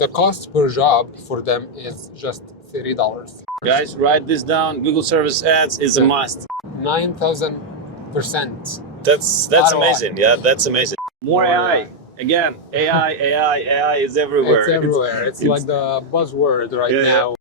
The cost per job for them is just $30. Guys, write this down. Google Service Ads is a must. 9,000%. That's ROI. amazing. Yeah, that's amazing. More AI. Again, AI is everywhere. It's everywhere. It's like the buzzword right now.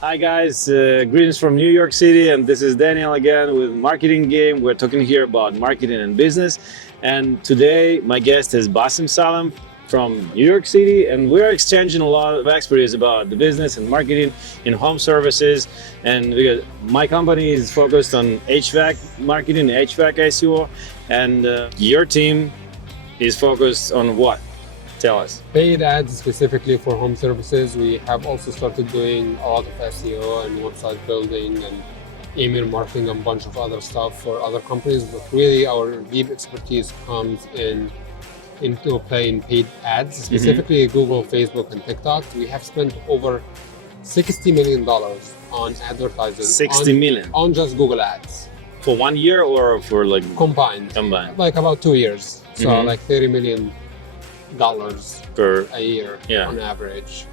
Hi guys, greetings from New York City, and this is Daniel again with Marketing Game. We're talking here about marketing and business, and today my guest is Bassem Salem from New York City, and we're exchanging a lot of expertise about the business and marketing in home services. And because my company is focused on HVAC marketing, HVAC SEO, and your team is focused on what? Tell us. Paid ads specifically for home services. We have also started doing a lot of SEO and website building and email marketing and a bunch of other stuff for other companies. But really our deep expertise comes into playing paid ads, specifically Google, Facebook, and TikTok. We have spent over $60 million on advertising. 60 million? On just Google ads. For 1 year or for like? Combined. Like about 2 years. So like $30 million per a year on average.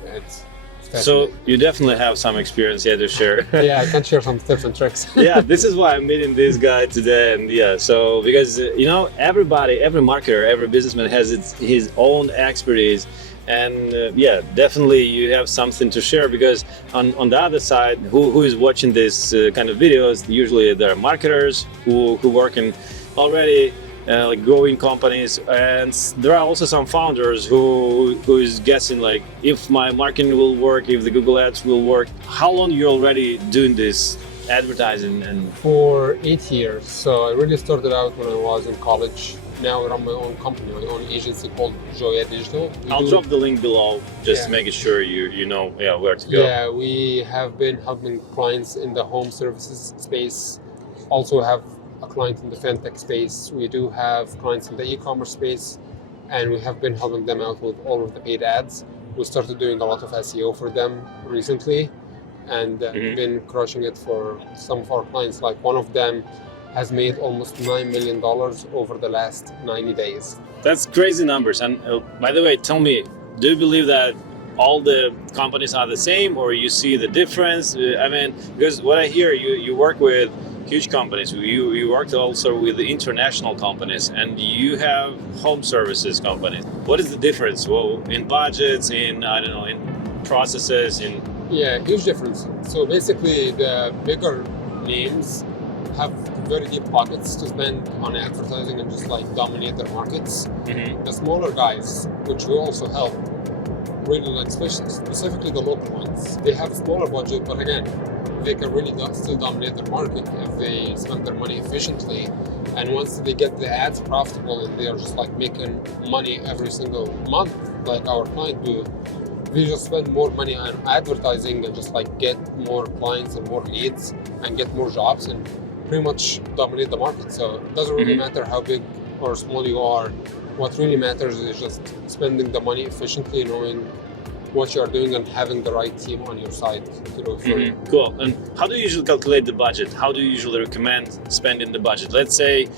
So you definitely have some experience here to share. Yeah, I can share some tips and tricks. Yeah, this is why I'm meeting this guy today. And yeah, so because you know, every marketer, every businessman has his own expertise, and yeah, definitely you have something to share, because on the other side, who is watching this kind of videos, usually there are marketers who work in already like growing companies, and there are also some founders who is guessing like if my marketing will work, if the Google ads will work. How long you already doing this advertising? And for 8 years. So I really started out when I was in college. Now I run my own company, my own agency called Joya Digital. I'll drop the link below just to make sure you know where to go. Yeah, we have been helping clients in the home services space. Also have a client in the fintech space. We do have clients in the e-commerce space, and we have been helping them out with all of the paid ads. We started doing a lot of SEO for them recently, and been crushing it for some of our clients. Like one of them has made almost $9 million over the last 90 days. That's crazy numbers. And by the way, tell me, do you believe that all the companies are the same, or you see the difference? I mean, because what I hear, you work with huge companies, you worked also with the international companies, and you have home services companies. What is the difference? Well, in budgets, in processes, in... Yeah, huge difference. So basically the bigger names have very deep pockets to spend on advertising and just like dominate their markets. The smaller guys, which we also help, really like specifically the local ones, they have a smaller budget, but again, they can really still dominate their market if they spend their money efficiently. And once they get the ads profitable and they are just like making money every single month, like our client do, we just spend more money on advertising and just like get more clients and more leads and get more jobs and pretty much dominate the market. So it doesn't really matter how big or small you are. What really matters is just spending the money efficiently, knowing what you are doing and having the right team on your side to do it for you. Cool. And how do you usually calculate the budget? How do you usually recommend spending the budget? Let's say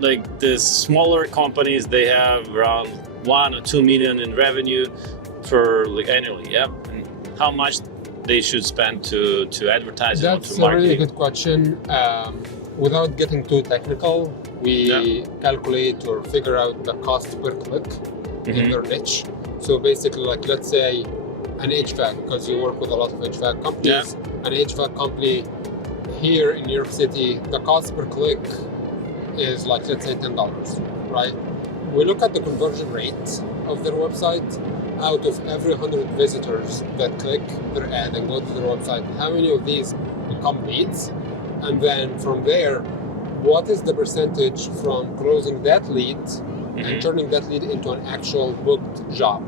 like the smaller companies, they have around 1 or 2 million in revenue for like annually, yeah? And how much they should spend to advertise? That's a really good question. Without getting too technical, we calculate or figure out the cost per click in their niche. So basically, like let's say an HVAC, because you work with a lot of HVAC companies, an HVAC company here in New York City, the cost per click is like, let's say $10, right? We look at the conversion rate of their website. Out of every 100 visitors that click their ad and go to their website, how many of these become leads? And then from there, what is the percentage from closing that lead and turning that lead into an actual booked job,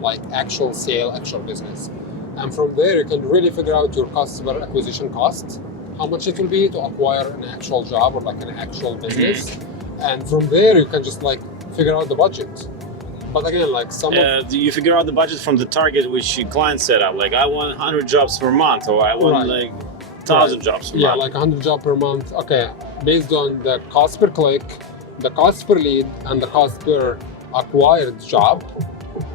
like actual sale, actual business. And from there, you can really figure out your customer acquisition cost, how much it will be to acquire an actual job or like an actual business. And from there, you can just like figure out the budget. But again, like you figure out the budget from the target which your client set up. Like I want 100 jobs per month, or I want like 1,000 jobs per month. Yeah, like 100 jobs per month. Okay, based on the cost per click, the cost per lead, and the cost per acquired job,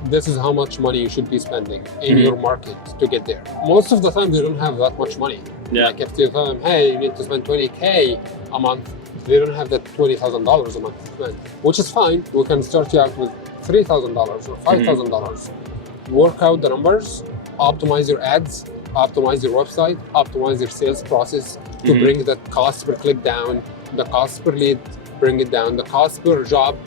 this is how much money you should be spending in your market to get there. Most of the time, they don't have that much money. Yeah. Like if you tell them, hey, you need to spend 20K a month, they don't have that $20,000 a month to spend, which is fine. We can start you out with $3,000 or $5,000. Work out the numbers, optimize your ads, optimize your website, optimize your sales process to bring that cost per click down, the cost per lead, bring it down, the cost per job,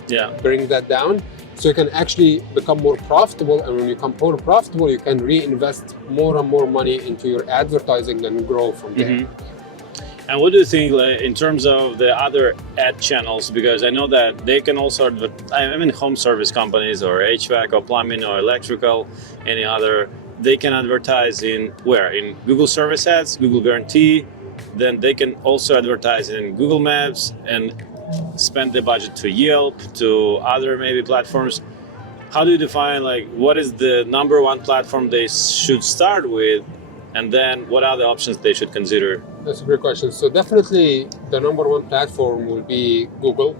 bring that down. So you can actually become more profitable, and when you become more profitable, you can reinvest more and more money into your advertising and grow from there. And what do you think in terms of the other ad channels? Because I know that they can also, home service companies or HVAC or plumbing or electrical, any other, they can advertise in where? In Google Service Ads, Google Guarantee, then they can also advertise in Google Maps and spend the budget to Yelp, to other maybe platforms. How do you define like what is the number one platform they should start with, and then what are the options they should consider? That's a great question. So definitely the number one platform will be Google,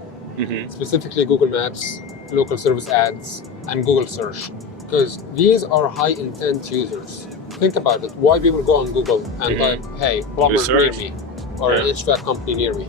specifically Google Maps, local service ads, and Google Search, because these are high intent users. Think about it. Why people go on Google and type, hey, plumber near me, or an HVAC company near me?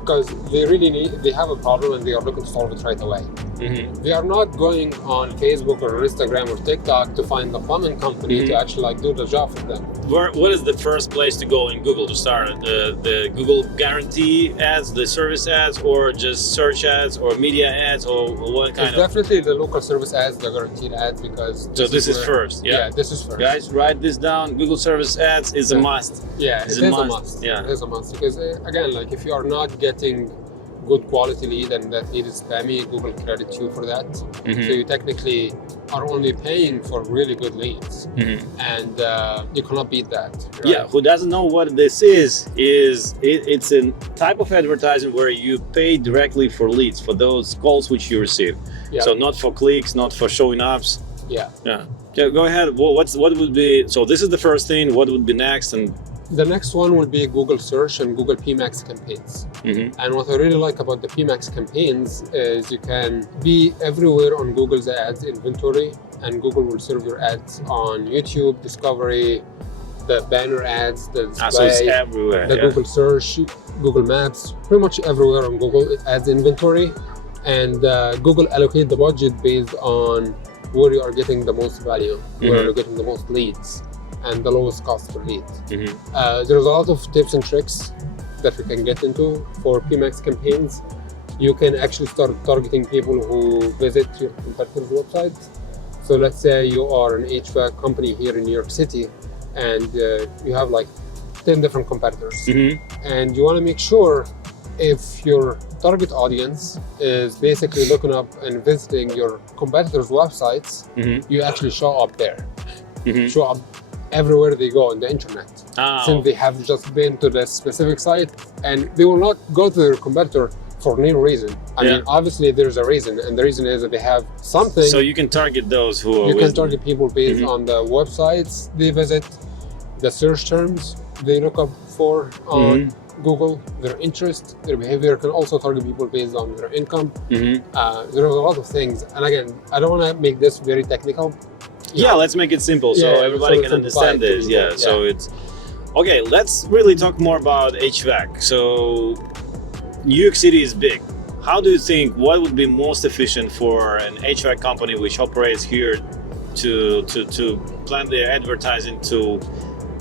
Because they have a problem and they are looking to solve it right away. They are not going on Facebook or Instagram or TikTok to find the plumbing company to actually do the job for them. What is the first place to go in Google to start? The Google Guarantee ads, the service ads, or just search ads or media ads, or what kind of? It's definitely the local service ads, the guaranteed ads, because this is first. Yeah, this is first. Guys, write this down. Google service ads is a must. Yeah, it is a must. Yeah, it is a must, because again, like if you are not getting good quality lead and that lead is spammy, Google credits you for that. So you technically are only paying for really good leads, and you cannot beat that. Right? Yeah, who doesn't know what this is it's a type of advertising where you pay directly for leads, for those calls which you receive. So not for clicks, not for showing ups. Yeah, go ahead. What would be, so this is the first thing, what would be next? And the next one will be Google Search and Google PMAX campaigns. And what I really like about the PMAX campaigns is you can be everywhere on Google's ads inventory, and Google will serve your ads on YouTube, Discovery, the banner ads, the display, so it's everywhere, the Google Search, Google Maps, pretty much everywhere on Google ads inventory. And Google allocate the budget based on where you are getting the most value, where you're getting the most leads, and the lowest cost per lead. There's a lot of tips and tricks that we can get into for PMAX campaigns. You can actually start targeting people who visit your competitors' websites. So let's say you are an HVAC company here in New York City, and you have like 10 different competitors. And you want to make sure if your target audience is basically looking up and visiting your competitors' websites, you actually show up there. Show up everywhere they go on the internet, since they have just been to the specific site, and they will not go to their competitor for no reason. I mean, obviously there's a reason, and the reason is that they have something. So you can target those who are. You can target people based on the websites they visit, the search terms they look up for on Google, their interest, their behavior. You can also target people based on their income. There are a lot of things, and again, I don't want to make this very technical. Let's make it simple so everybody can understand this. So it's okay. Let's really talk more about HVAC. So New York City is big. How do you think, what would be most efficient for an HVAC company which operates here to plan their advertising, to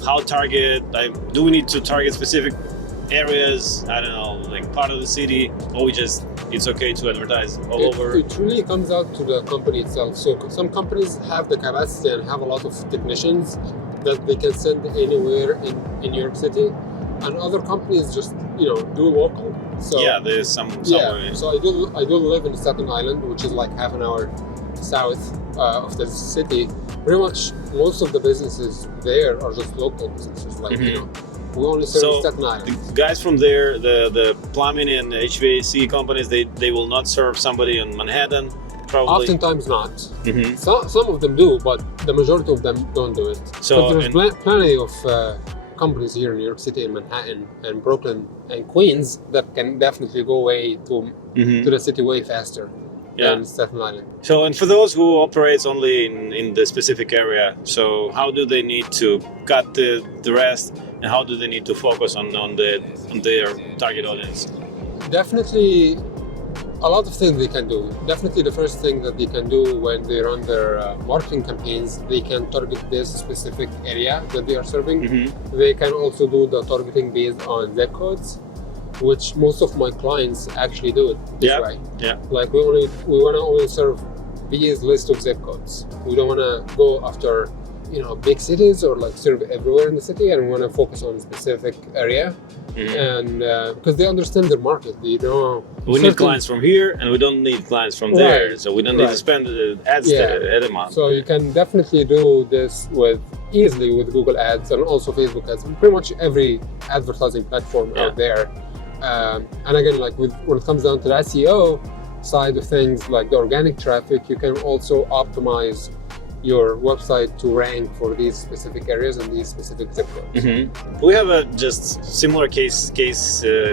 how target? Do we need to target specific areas? I don't know, like part of the city, or it's okay to advertise all over? It really comes out to the company itself. So some companies have the capacity and have a lot of technicians that they can send anywhere in New York City, and other companies just do local. So there's some somewhere. So I do live in Staten Island, which is like half an hour south of the city. Pretty much most of the businesses there are just local businesses, like we only serve Staten Island. The guys from there, the plumbing and HVAC companies, they will not serve somebody in Manhattan probably. Oftentimes not. Some of them do, but the majority of them don't do it. So there's plenty of companies here in New York City, in Manhattan, and Brooklyn, and Queens that can definitely go way to the city way faster than Staten Island. So, and for those who operates only in the specific area, so how do they need to cut the rest, and how do they need to focus on their target audience? Definitely a lot of things they can do. Definitely the first thing that they can do when they run their marketing campaigns, they can target this specific area that they are serving. They can also do the targeting based on zip codes, which most of my clients actually do it this way. Like we want to only serve these list of zip codes. We don't want to go after big cities or like serve everywhere in the city, and we want to focus on a specific area. And because they understand their market, we need clients from here, and we don't need clients from there, so we don't need to spend the ads ad amount. So you can definitely do this easily with Google Ads and also Facebook Ads, pretty much every advertising platform out there. And again, like when it comes down to the SEO side of things, like the organic traffic, you can also optimize your website to rank for these specific areas and these specific zip codes. We have a just similar case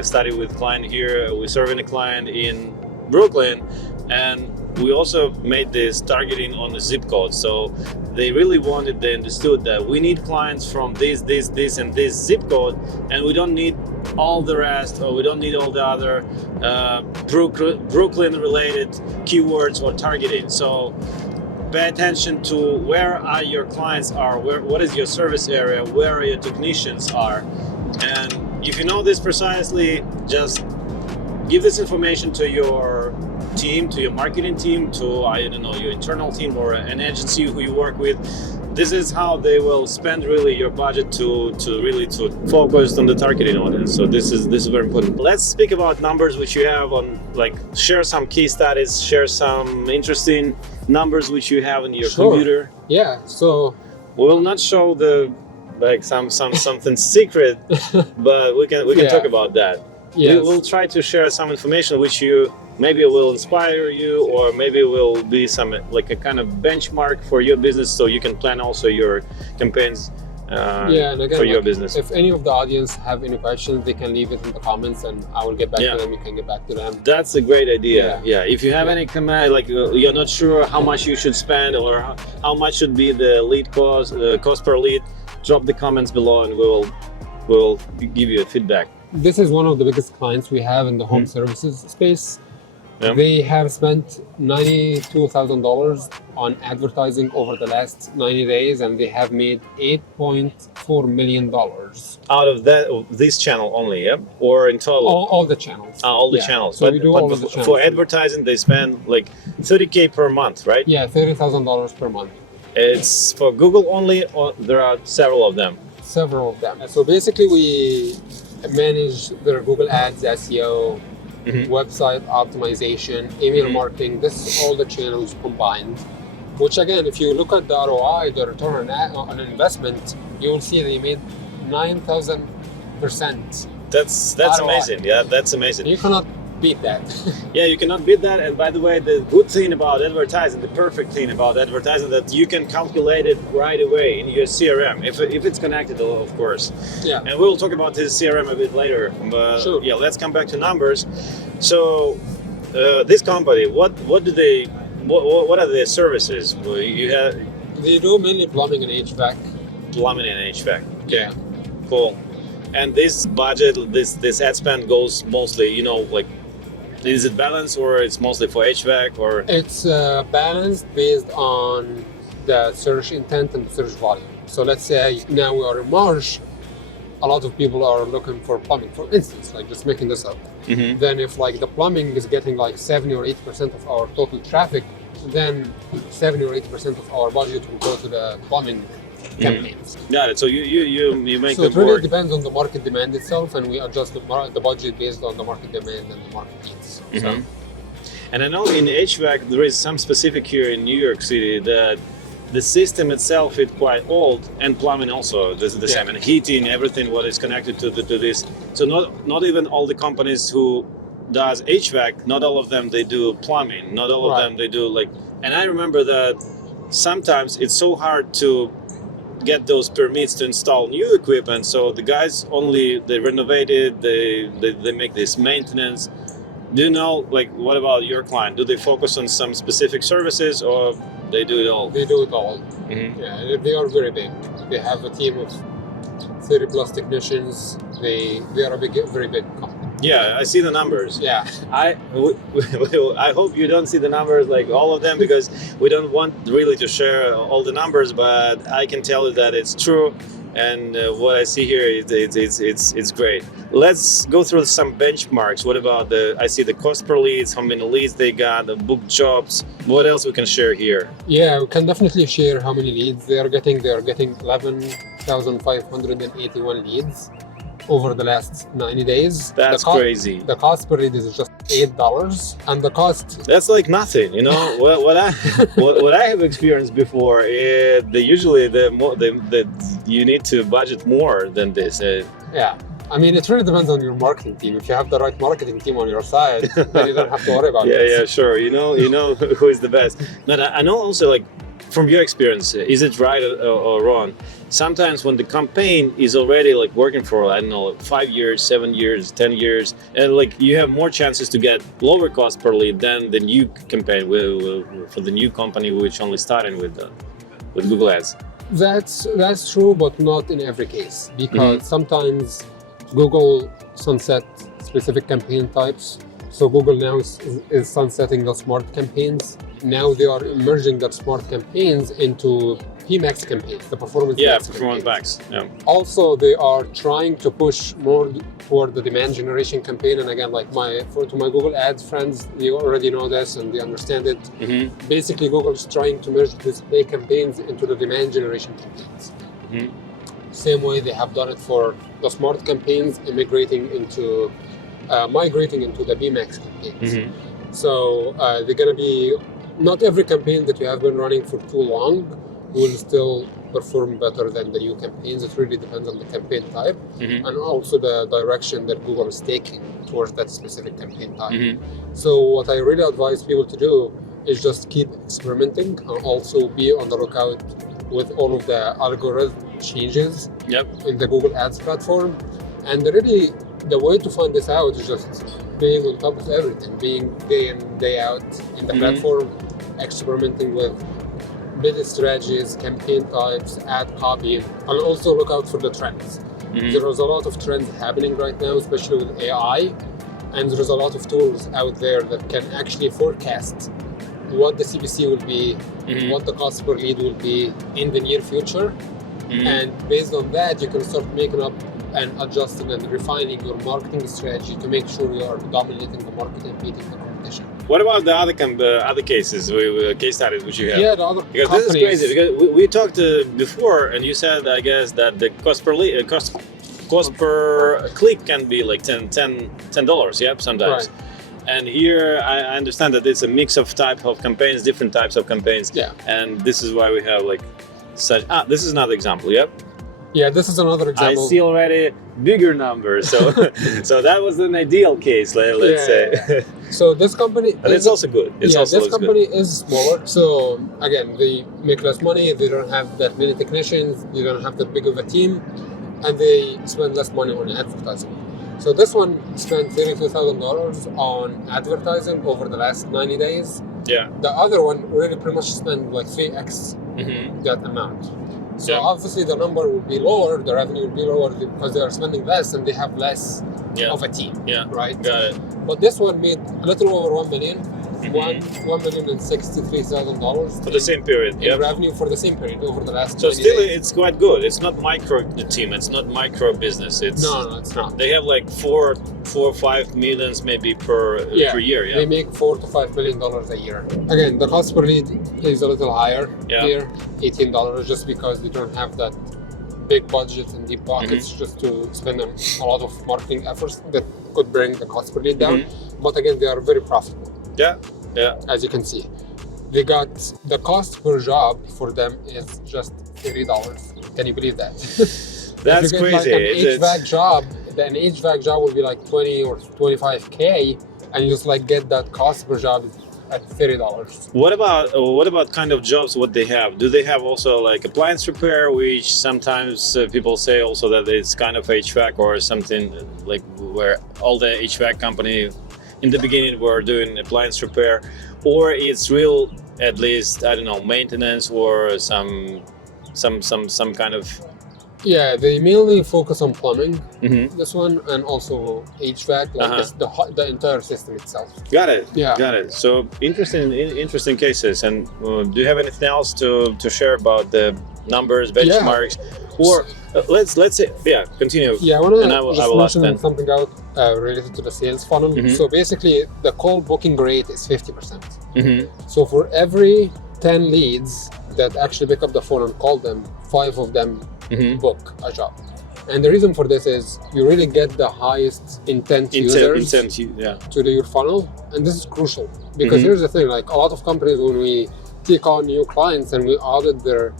study with client here. We're serving a client in Brooklyn, and we also made this targeting on the zip code. So they really they understood that we need clients from this, and this zip code, and we don't need all the rest, or we don't need all the other Brooklyn related keywords or targeting. So pay attention to where are your clients are, what is your service area, where your technicians are. And if you know this precisely, just give this information to your team, to your marketing team, to your internal team or an agency who you work with. This is how they will spend really your budget to focus on the targeting audience. So this is very important. Let's speak about numbers which you have on, like, share some case studies, share some interesting numbers which you have in your computer. Yeah, so we will not show something secret, but we can talk about that. Yes. We'll try to share some information which maybe will inspire you, or maybe will be some like a kind of benchmark for your business, so you can plan also your campaigns and again, for your business. If any of the audience have any questions, they can leave it in the comments, and I will get back to them. You can get back to them. That's a great idea. If you have any comment, like you're not sure how much you should spend, or how much should be the lead cost per lead, drop the comments below, and we'll give you a feedback. This is one of the biggest clients we have in the home services space. They have spent $92,000 on advertising over the last 90 days, and they have made $8.4 million. Out of this channel only, or in total? All the channels. All the channels. So we do all of the channels. For advertising, they spend like $30K per month, right? Yeah, $30,000 per month. It's for Google only, or there are several of them? Several of them. So basically, we manage their Google Ads, SEO, website optimization, email marketing. This is all the channels combined, which again, if you look at the ROI, the return on investment, you will see they made 9,000%. That's amazing. Yeah, that's amazing. You cannot beat that. Yeah, you cannot beat that. And by the way, the good thing about advertising, the perfect thing about advertising, that you can calculate it right away in your CRM, if it's connected, of course. Yeah. And we'll talk about this CRM a bit later. But sure. Yeah, let's come back to numbers. So this company, what are their services? They do mainly plumbing and HVAC. Plumbing and HVAC. Okay. Yeah. Cool. And this budget, this ad spend goes mostly, like, is it balanced, or it's mostly for HVAC, or? It's balanced based on the search intent and the search volume. So let's say now we are in March, a lot of people are looking for plumbing, for instance, like just making this up. Then if like the plumbing is getting like 70 or 80% of our total traffic, then 70 or 80% of our budget will go to the plumbing campaigns. Got it. So you make so it really depends on the market demand itself, and we adjust the budget based on the market demand and the market needs. So. And I know in HVAC there is some specific here in New York City that the system itself is quite old, and plumbing also the same, and heating, everything what is connected to this. So not even all the companies who does HVAC, not all of them they do plumbing, not all of them they do like. And I remember that sometimes it's so hard to get those permits to install new equipment. So the guys they renovate it, they make this maintenance. Do you know, like, what about your client? Do they focus on some specific services, or they do it all? They do it all. Yeah, they are very big. They have a team of 30 plus technicians. They are a very big company. Yeah, I see the numbers. Yeah. I hope you don't see the numbers like all of them, because we don't want really to share all the numbers, but I can tell you that it's true. And what I see here, it's great. Let's go through some benchmarks. What about I see the cost per leads, how many leads they got, the booked jobs. What else we can share here? Yeah, we can definitely share how many leads they are getting. They are getting 11,581 leads over the last 90 days. That's crazy. The cost per lead is just $8, and the cost. That's like nothing, you know. what I have experienced before, usually you need to budget more than this. Yeah, I mean, it really depends on your marketing team. If you have the right marketing team on your side, then you don't have to worry about it. Yeah, sure. You know who is the best. But I know also, like, from your experience, is it right or wrong? Sometimes when the campaign is already like working for, I don't know, 5 years, 7 years, 10 years, and like you have more chances to get lower cost per lead than the new campaign for the new company which only starting with Google Ads. That's true, but not in every case, because sometimes Google sunset specific campaign types. So Google now is sunsetting the smart campaigns. Now they are merging their smart campaigns into PMAX campaigns, the performance max. Yeah. Also, they are trying to push more toward the demand generation campaign. And again, like to my Google Ads friends, they already know this and they understand it. Basically, Google is trying to merge display campaigns into the demand generation campaigns. Same way they have done it for the smart campaigns, migrating into the PMAX campaigns. So they're going to be, not every campaign that you have been running for too long will still perform better than the new campaigns. It really depends on the campaign type and also the direction that Google is taking towards that specific campaign type. So what I really advise people to do is just keep experimenting and also be on the lookout with all of the algorithm changes in the Google Ads platform. And really, the way to find this out is just being on top of everything, being day in, day out in the platform, experimenting with bid strategies, campaign types, ad copy, and also look out for the trends. There is a lot of trends happening right now, especially with AI, and there's a lot of tools out there that can actually forecast what the CPC will be, what the cost per lead will be in the near future. And based on that, you can start making up and adjusting and refining your marketing strategy to make sure you are dominating the market and beating the competition. What about the other cases, case studies which you have? Yeah, the other because companies. This is crazy. Because we talked before, and you said, I guess, that the cost per click can be like $10. Yep, sometimes. Right. And here I understand that it's a mix of different types of campaigns. Yeah. And this is why we have like such. This is another example. Yep. Yeah, this is another example. I see already bigger numbers, so so that was an ideal case, let's say. Yeah. So this company, but it's also good. This company is smaller. So again, they make less money. They don't have that many technicians. They don't have that big of a team, and they spend less money on advertising. So this one spent $32,000 on advertising over the last 90 days. Yeah. The other one really pretty much spent like 3x that amount. So obviously the number will be lower, the revenue will be lower because they are spending less and they have less of a team. Yeah. Right? Got it. But this one made a little over $1 million. $1,063,000 for the same period. In revenue for the same period over the last. So 20 still, days. It's quite good. It's not micro team. It's not micro business. No, it's not. They have like 4 or 5 millions maybe per year. Yeah, they make $4 to $5 million a year. Again, the cost per lead is a little higher here, $18, just because they don't have that big budget and deep pockets just to spend a lot of marketing efforts that could bring the cost per lead down. But again, they are very profitable. Yeah. As you can see, they got the cost per job for them is just $30. Can you believe that? That's crazy. Like an HVAC job will be like 20 or 25K. and you just like get that cost per job at $30. What about kind of jobs? What they have? Do they have also like appliance repair, which sometimes people say also that it's kind of HVAC or something like where all the HVAC company in the beginning were doing appliance repair, or it's real at least I don't know maintenance or some kind of. Yeah, they mainly focus on plumbing, this one, and also HVAC, like the entire system itself. Got it. Yeah. Got it. So interesting cases. And do you have anything else to share about the numbers, benchmarks, or let's say continue. Yeah, I want to just mention something out related to the sales funnel. So basically, the call booking rate is 50%. So for every 10 leads that actually pick up the phone and call them, 5 of them book a job. And the reason for this is you really get the highest intent users to your funnel, and this is crucial because here's the thing, like a lot of companies, when we take on new clients and we audit their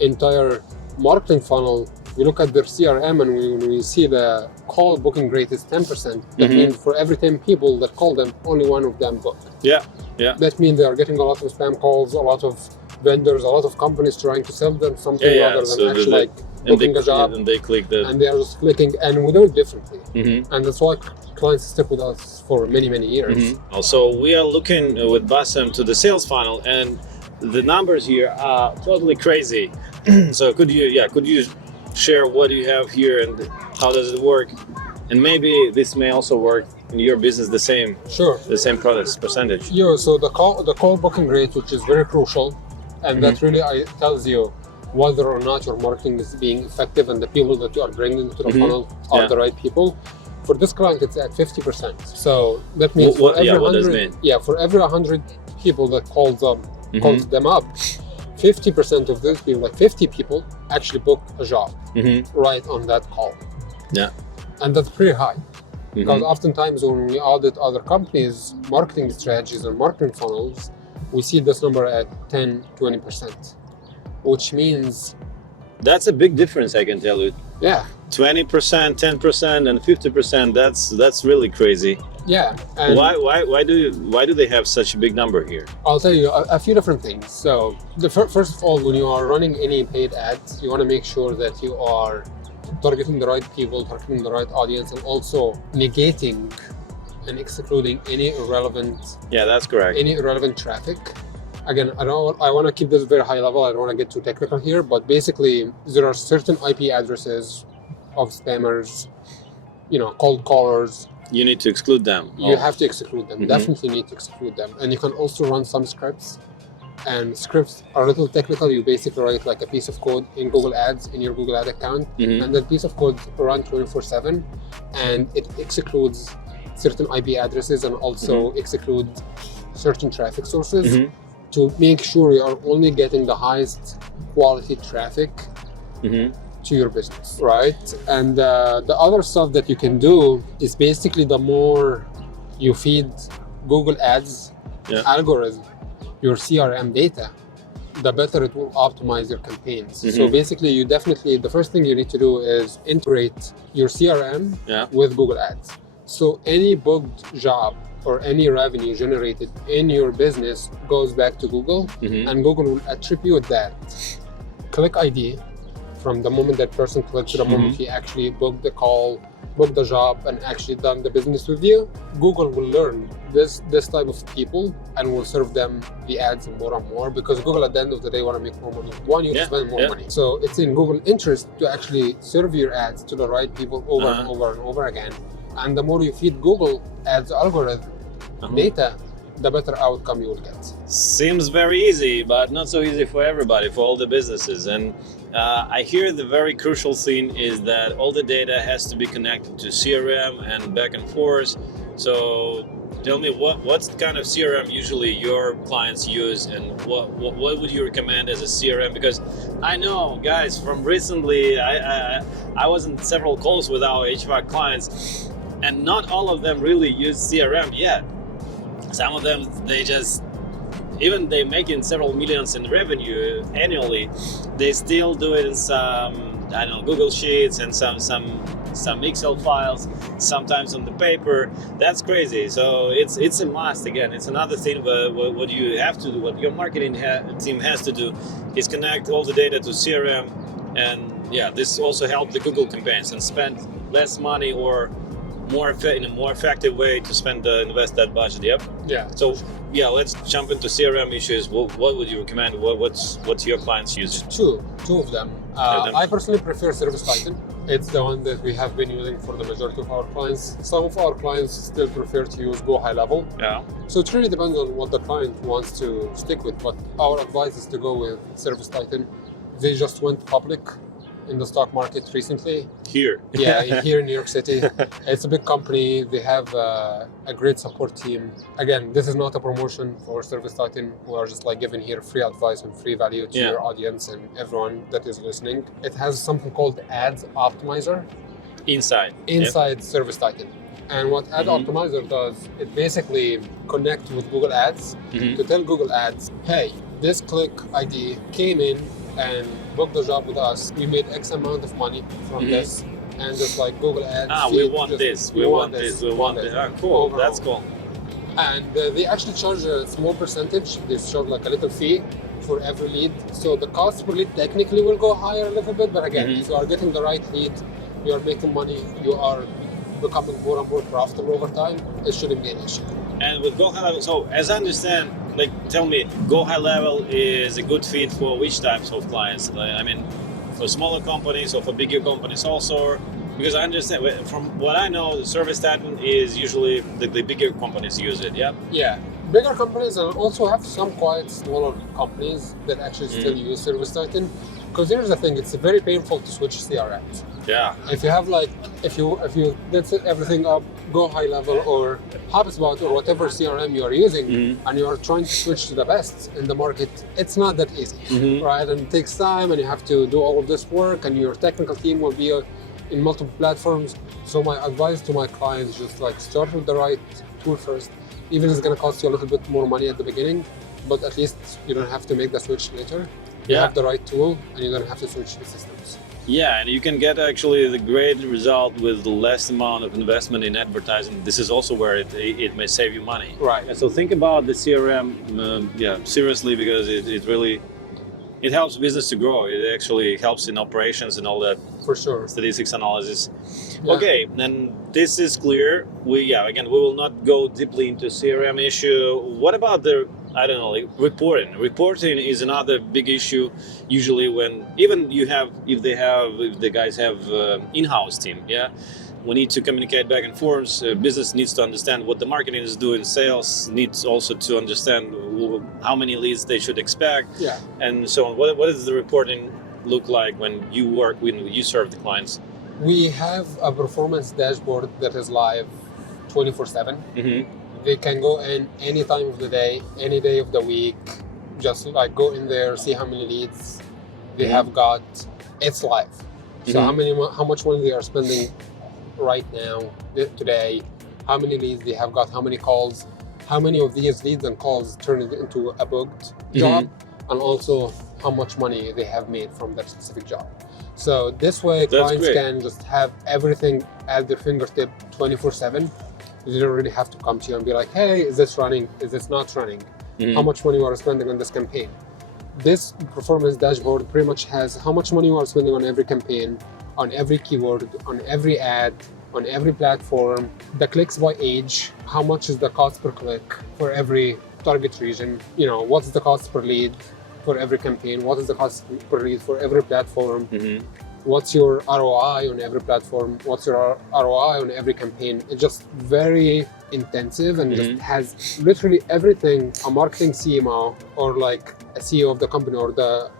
entire marketing funnel, we look at their CRM and when we see the call booking rate is 10%, that means for every 10 people that call them, only 1 of them book. That means they are getting a lot of spam calls, a lot of vendors, a lot of companies trying to sell them something rather than actually booking a job. And they click and they are just clicking, and we do it differently. And that's why clients stick with us for many years. Also, we are looking with Bassem to the sales funnel, and the numbers here are totally crazy. So could you share what you have here and how does it work? And maybe this may also work in your business the same. Sure. The same products percentage. Yeah. So the call booking rate, which is very crucial, and that really tells you whether or not your marketing is being effective and the people that you are bringing to the funnel are the right people. For this client, it's at 50%. So that means for every 100 people that calls them up, 50% of those people, like 50 people, actually book a job right on that call. Yeah. And that's pretty high. Because oftentimes when we audit other companies' marketing strategies and marketing funnels, we see this number at 10-20%, which means that's a big difference, I can tell you. Yeah. 20%, 10%, and 50%. That's really crazy. Yeah. And why do they have such a big number here? I'll tell you a few different things. So first of all, when you are running any paid ads, you want to make sure that you are targeting the right people, targeting the right audience, and also negating and excluding any irrelevant. Yeah, that's correct. Any irrelevant traffic. Again, I want to keep this very high level. I don't want to get too technical here, but basically there are certain IP addresses of spammers, cold callers. You need to exclude them. You have to exclude them. Definitely need to exclude them. And you can also run some scripts. And scripts are a little technical. You basically write like a piece of code in Google Ads in your Google Ad account, and that piece of code runs 24/7, and it excludes certain IP addresses and also excludes certain traffic sources to make sure you are only getting the highest quality traffic to your business, right? And the other stuff that you can do is basically the more you feed Google Ads algorithm your CRM data, the better it will optimize your campaigns. So basically, the first thing you need to do is integrate your CRM with Google Ads. So any booked job or any revenue generated in your business goes back to Google, and Google will attribute that click ID from the moment that person clicks to the moment he actually booked the call, booked the job, and actually done the business with you. Google will learn this type of people and will serve them the ads more and more, because Google at the end of the day want to make more money. You to spend more money. So it's in Google's interest to actually serve your ads to the right people over and over and over again. And the more you feed Google Ads algorithm data, the better outcome you will get. Seems very easy, but not so easy for everybody, for all the businesses. And I hear the very crucial thing is that all the data has to be connected to CRM and back and forth. So tell me, what's kind of CRM usually your clients use, and what would you recommend as a CRM? Because I know, guys, from recently, I was in several calls with our HVAC clients, and not all of them really use CRM yet. Some of them, they make in several millions in revenue annually, they still do it in some I don't know, Google Sheets and some Excel files, sometimes on the paper. That's crazy. So it's a must. Again, it's another thing. What you have to do, what your marketing team has to do, is connect all the data to CRM, and yeah, this also helps the Google campaigns and spend less money or in a more effective way to invest that budget. Yep. Yeah. So yeah, let's jump into CRM issues. What would you recommend? What's your clients using? Two of them. I personally prefer Service Titan. It's the one that we have been using for the majority of our clients. Some of our clients still prefer to use Go High Level. Yeah. So it really depends on what the client wants to stick with. But our advice is to go with Service Titan. They just went public in the stock market recently. Here. Yeah, here in New York City. It's a big company. They have a great support team. Again, this is not a promotion for Service Titan. We are just like giving here free advice and free value to your audience and everyone that is listening. It has something called Ads Optimizer. Inside Service Titan. And what Ad Optimizer does, it basically connects with Google Ads to tell Google Ads, hey, this click ID came in and booked the job with us. We made X amount of money from this, and just like Google Ads. We want this. Ah, cool. Overall. That's cool. And they actually charge a small percentage. They charge like a little fee for every lead. So the cost per lead technically will go higher a little bit, but again, if you are getting the right lead, you are making money, you are becoming more and more profitable over time, it shouldn't be an issue. And with Go High Level, so as I understand, like tell me, Go High Level is a good fit for which types of clients? I mean, for smaller companies or for bigger companies also? Because I understand, from what I know, the Service Titan is usually the bigger companies use it, yeah? Yeah, bigger companies, and also have some quite smaller companies that actually still use Service Titan. Because here's the thing, it's very painful to switch CRMs. Yeah. If you have like, if you did set everything up, Go High Level or HubSpot or whatever CRM you are using, and you are trying to switch to the best in the market, it's not that easy, right? And it takes time, and you have to do all of this work, and your technical team will be in multiple platforms. So my advice to my clients is just like start with the right tool first. Even if it's going to cost you a little bit more money at the beginning, but at least you don't have to make the switch later. You have the right tool, and you don't have to switch the systems. Yeah, and you can get actually the great result with the less amount of investment in advertising. This is also where it may save you money. Right. And so think about the CRM, seriously, because it helps business to grow. It actually helps in operations and all that. For sure. Statistics analysis. Yeah. Okay, and this is clear. We will not go deeply into CRM issue. What about the reporting? Reporting is another big issue. Usually, when even if the guys have in-house team, we need to communicate back and forth. Business needs to understand what the marketing is doing. Sales needs also to understand how many leads they should expect, and so on. What does the reporting look like when you serve the clients? We have a performance dashboard that is live 24/7. They can go in any time of the day, any day of the week, just like go in there, see how many leads they have got. It's live. So how much money they are spending right now, today, how many leads they have got, how many calls, how many of these leads and calls turn into a booked job, and also how much money they have made from that specific job. So this way, clients can just have everything at their fingertip 24/7. You don't really have to come to you and be like, hey, is this running? Is this not running? How much money you are spending on this campaign? This performance dashboard pretty much has how much money you are spending on every campaign, on every keyword, on every ad, on every platform, the clicks by age, how much is the cost per click for every target region, what's the cost per lead for every campaign, what is the cost per lead for every platform, what's your ROI on every platform, what's your ROI on every campaign. It's just very intensive and just has literally everything a marketing CMO or like a CEO of the company or the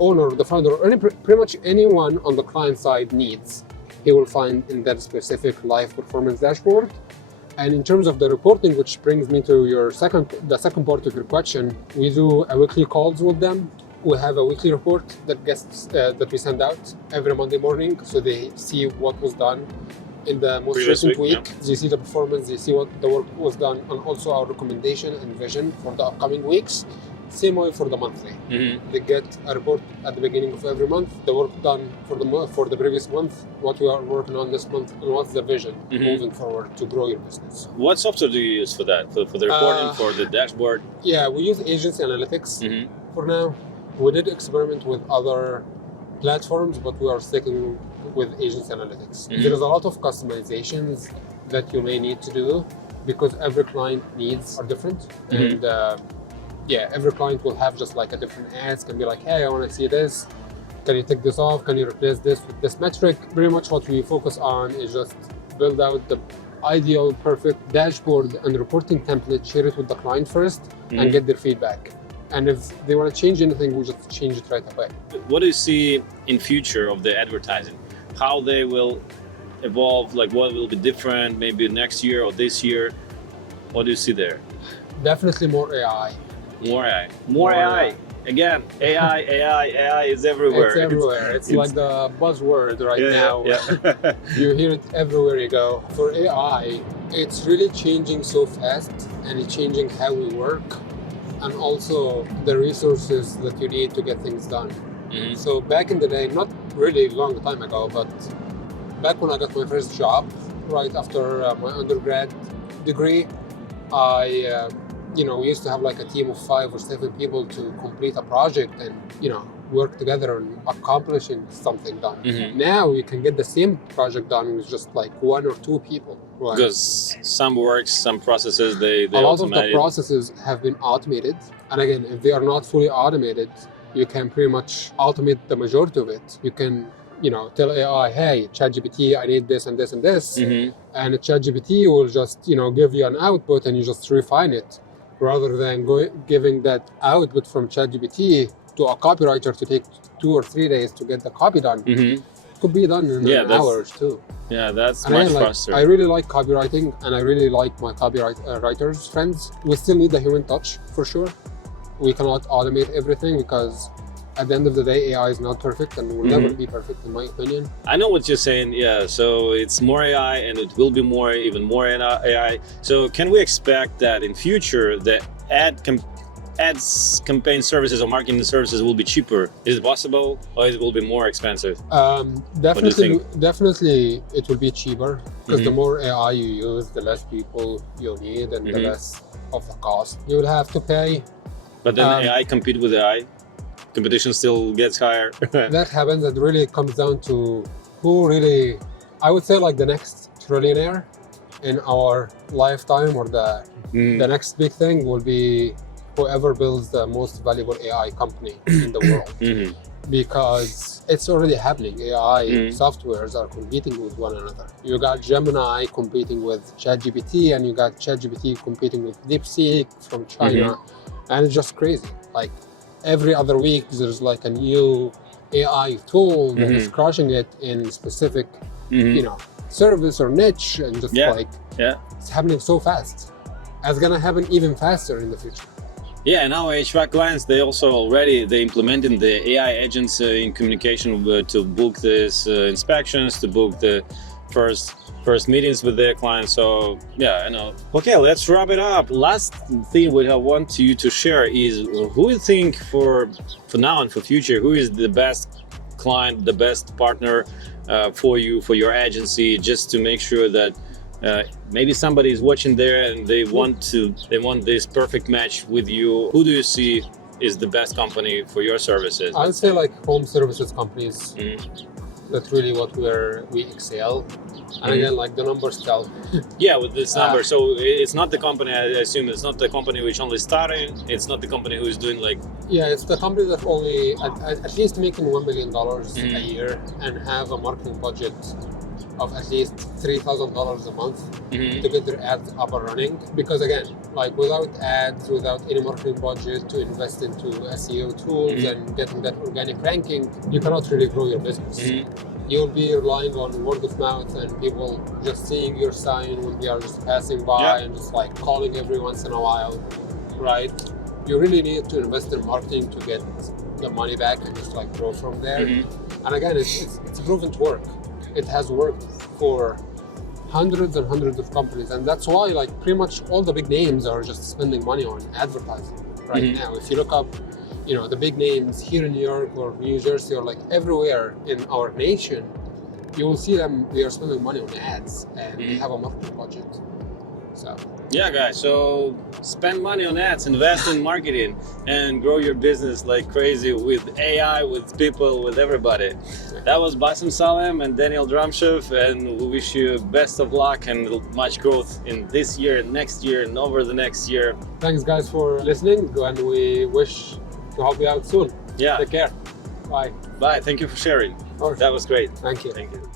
owner or the founder or pretty much anyone on the client side needs, he will find in that specific live performance dashboard. And in terms of the reporting, which brings me to the second part of your question, we do a weekly calls with them. We have a weekly report that we send out every Monday morning, so they see what was done in the most recent week. They see the performance, they see what the work was done, and also our recommendation and vision for the upcoming weeks. Same way for the monthly. They get a report at the beginning of every month, the work done for the previous month, what we are working on this month, and what's the vision moving forward to grow your business. What software do you use for that? For the reporting, for the dashboard? Yeah, we use agency analytics for now. We did experiment with other platforms, but we are sticking with agency analytics. There is a lot of customizations that you may need to do because every client needs are different. And every client will have just like a different ads, can be like, hey, I want to see this. Can you take this off? Can you replace this with this metric? Pretty much what we focus on is just build out the ideal, perfect dashboard and reporting template, share it with the client first and get their feedback. And if they want to change anything, we just change it right away. What do you see in future of the advertising? How they will evolve, like what will be different maybe next year or this year? What do you see there? Definitely more AI. More AI. More AI. Again, AI is everywhere. It's everywhere. It's like the buzzword right now. You hear it everywhere you go. For AI, it's really changing so fast and it's changing how we work and also the resources that you need to get things done. So back in the day, not really long time ago, but back when I got my first job, right after my undergrad degree, we used to have like a team of 5 or 7 people to complete a project and, work together on accomplishing something done. Now you can get the same project done with just like 1 or 2 people. Right? Because some works, some processes, they a lot of the processes have been automated. And again, if they are not fully automated, you can pretty much automate the majority of it. You can tell AI, hey, ChatGPT, I need this and this and this. And ChatGPT will just, give you an output and you just refine it rather than giving that output from ChatGPT to a copywriter to take 2 or 3 days to get the copy done. It could be done in hours too. Yeah, that's and much faster. I really like copywriting and I really like my copywriters friends. We still need the human touch for sure. We cannot automate everything because at the end of the day, AI is not perfect and will never be perfect in my opinion. I know what you're saying, so it's more AI and it will be even more AI. So can we expect that in future the ads campaign services or marketing services will be cheaper? Is it possible or it will be more expensive? Definitely it will be cheaper because the more AI you use, the less people you'll need and the less of the cost you will have to pay. But then AI compete with AI? Competition still gets higher. That happens. It really comes down to who really, I would say like the next trillionaire in our lifetime or the next big thing will be whoever builds the most valuable AI company in the world. Because it's already happening. AI softwares are competing with one another. You got Gemini competing with ChatGPT and you got ChatGPT competing with DeepSeek from China. And it's just crazy. Like every other week, there's like a new AI tool that is crushing it in specific, service or niche, and just it's happening so fast. It's gonna happen even faster in the future. Yeah, and our HVAC clients, they also they implemented the AI agents in communication to book these inspections, to book the first meetings with their clients. So I know. Okay, let's wrap it up. Last thing what I want you to share is who you think for now and for future, who is the best client, the best partner for you, for your agency, just to make sure that maybe somebody is watching there and they want this perfect match with you. Who do you see is the best company for your services? I'd say like home services companies. That's really what we excel. And again, like the numbers tell. With this number. So it's not the company, I assume it's not the company which only started, it's not the company who is doing like... It's the company that only at least making $1 million a year and have a marketing budget of at least $3,000 a month to get their ads up and running. Because again, like without ads, without any marketing budget to invest into SEO tools and getting that organic ranking, you cannot really grow your business. You'll be relying on word of mouth and people just seeing your sign when they are just passing by and just like calling every once in a while, right? You really need to invest in marketing to get the money back and just like grow from there. And again, it's proven to work. It has worked for hundreds and hundreds of companies, and that's why like pretty much all the big names are just spending money on advertising. right now. If you look up, the big names here in New York or New Jersey or like everywhere in our nation, you will see them. They are spending money on ads and they have a marketing budget. So yeah, guys, so spend money on ads, invest in marketing, and grow your business like crazy with AI, with people, with everybody. That was Bassem Salem and Daniel Dramshev, and we wish you best of luck and much growth in this year, next year, and over the next year. Thanks, guys, for listening, and we wish to help you out soon. Yeah. Take care. Bye. Bye. Thank you for sharing. That was great. Thank you. Thank you.